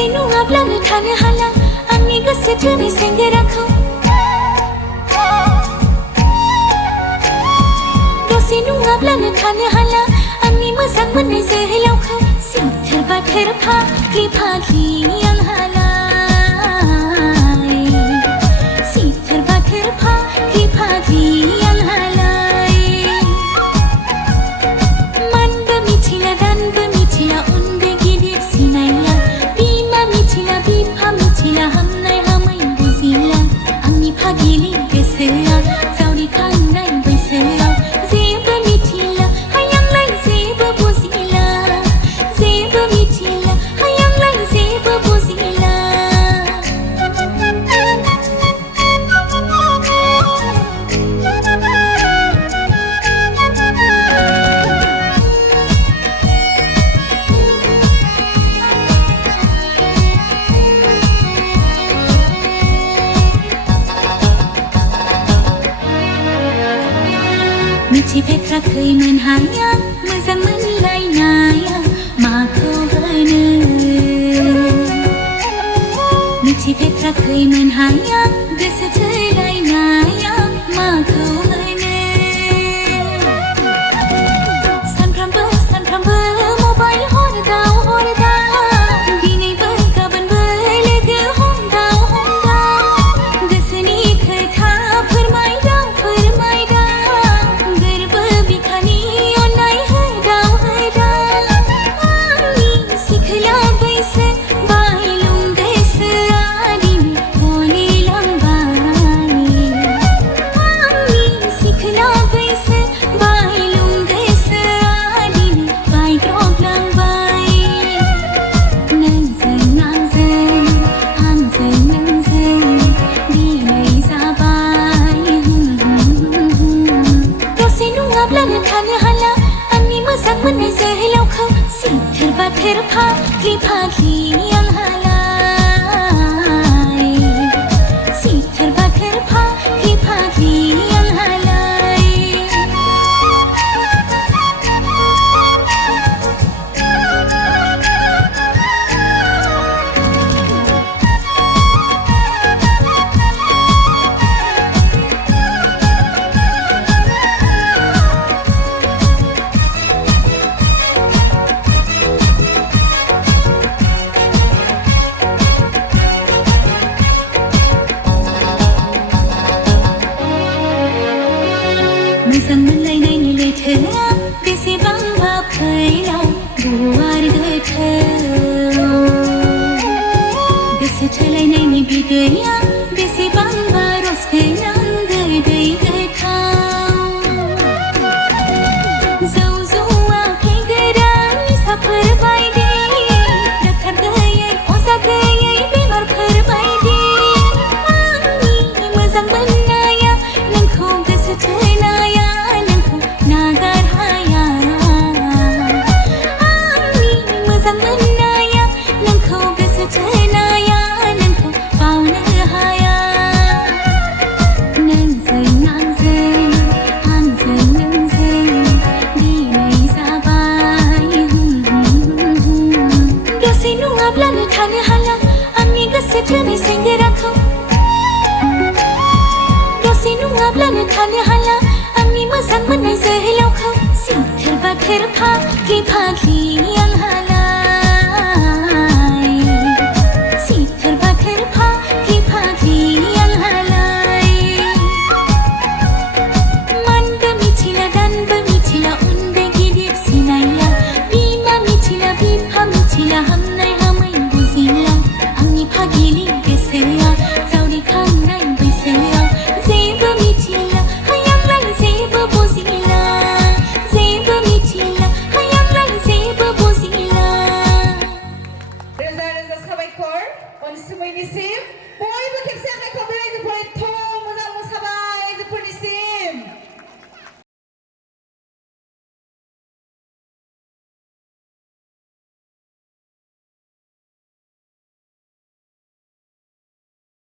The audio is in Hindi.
दसे नङाब्लानो थानो हाला आंनि गोसो थोनाय सेंग्राखौ दसे नङाब्लानो थानो हाला आंनि मोजां मोननाय जोहोलावखौ सिथोर बाथोर फाग्लि फाग्लि आंहालाय सिथोर बाथोर फाग्लि फाग्लि आंहालाय मानबो मिथिला दानबो मिथिला उन्दै गिदिर सिनायला बिमा मिथिला बिफा मिथिला हामनाय हामै बुजिला आंनि फागिलि गोसोआ जावरिखांनाय बैसोआव जेबो मिथिला हायांलाय जेबो बुजिला जेबो मिथिला हायांलाय जेबो बुजिला मिथिफेराखैमोन हाया मोजां मोनलायनाया माखौ होनो मिथिफेराखैमोन हाया गोसो थोलायनाया माखौ होनो सानफ्रामबो सानफ्रामबो मबाइल हरदाव हरदाव दिनैबो गाबोनबो लोगो हमदाव हमदाव गोसोनि खोथा फोरमायदाव फोरमायदाव गोरबो बिखानि अननाय होदाव होदाव आंनि सिखोला बैसो बायलुं गोसोआ दिनै गलिलांबाय आंनि सिखोला बैसो बायलुं गोसोआ दिनै बायग्रबलांबाय नोंजों आंजों नोंजों दिनै जाबाय दसे नङाब्लानो थानो हाला आंनि मोजां मोननाय जोहोलावखौ सिथोर बाथोर फाग्लि फाग्लि आंहालाय सिथोर बाथोर फाग्लि फाग्लि आंहालाय मोजां मोनलायनायनि लैथोआ बेसेबांबा फैलाव गुवार गोथौ गोसो थोलायनायनि बिदैया बेसेबांबा रस गोनां गोदै गोथाव जौ जौआ फेगोरा निसाफोर बायदि डाक्टार गैयै अजा गैयै बेमारफोर बायदि आंनि मोजां मोननाया नोंखौ गोसो थोनाया नोंखौ नागार हाया आंनि मोजां मोननाया नोंखौ गोसो थोनाया नोंखौ बावनो हाया नोंजों आंजों नोंजों दिनै जाबाय दसे नङाब्लानो थानो हाला आंनि गोसो थोनाय सेंग्राखौ दसे नङाब्लानो थानो हाला आंनि मोजां मोननाय जोहोलावखौ सिथोर बाथोर फाग्लि फाग्लि आंहालाय सिथोर बाथोर फाग्लि फाग्लि आंहालाय मानबो मिथिला दानबो मिथिला उन्दै गिदिर सिनायला बिमा मिथिला बिफा मिथिला हामनाय हामै बुजिला आंनि फागिलि गोसोआ जावरिखांनाय बैसोआव जेबो मिथिला हायांलाय जेबो बुजिला जेबो मिथिला हायांलाय जेबो बुजिला रोजा रोजा साबायखर अनसुमैनिसिम बयबो खेबसे आखाइ खबरायजों